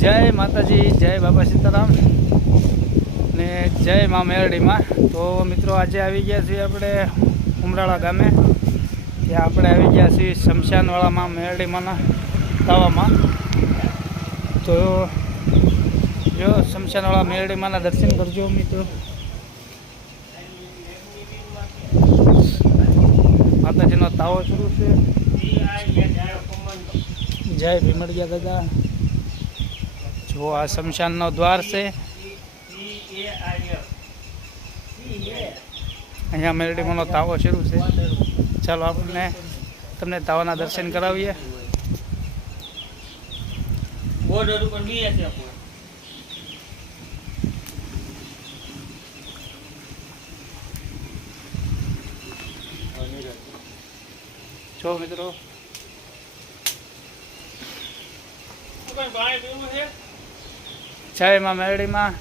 જય માતાજી, જય બાબા સીતારામ ને જય મા મેરડીમાં. તો મિત્રો આજે આવી ગયા છીએ આપણે ઉમરાળા ગામે. ત્યાં આપણે આવી ગયા છીએ શમશાનવાળામાં મેરડીમાંના તાવામાં. તો જો શમશાનવાળા મેરડીમાંના દર્શન કરજો મિત્રો. માતાજીનો તાવો શરૂ છે. જય ભીમડિયા દાદા. જો આ શમશાનનો દ્વાર છે. અહીંયા મેરડીમાંનો તાવો શરૂ છે. ચાલો આપણને તમને તાવાના દર્શન કરાવીએ. બોર્ડર ઉપર બી છે. જો મિત્રો જય માં મેરડીમાં.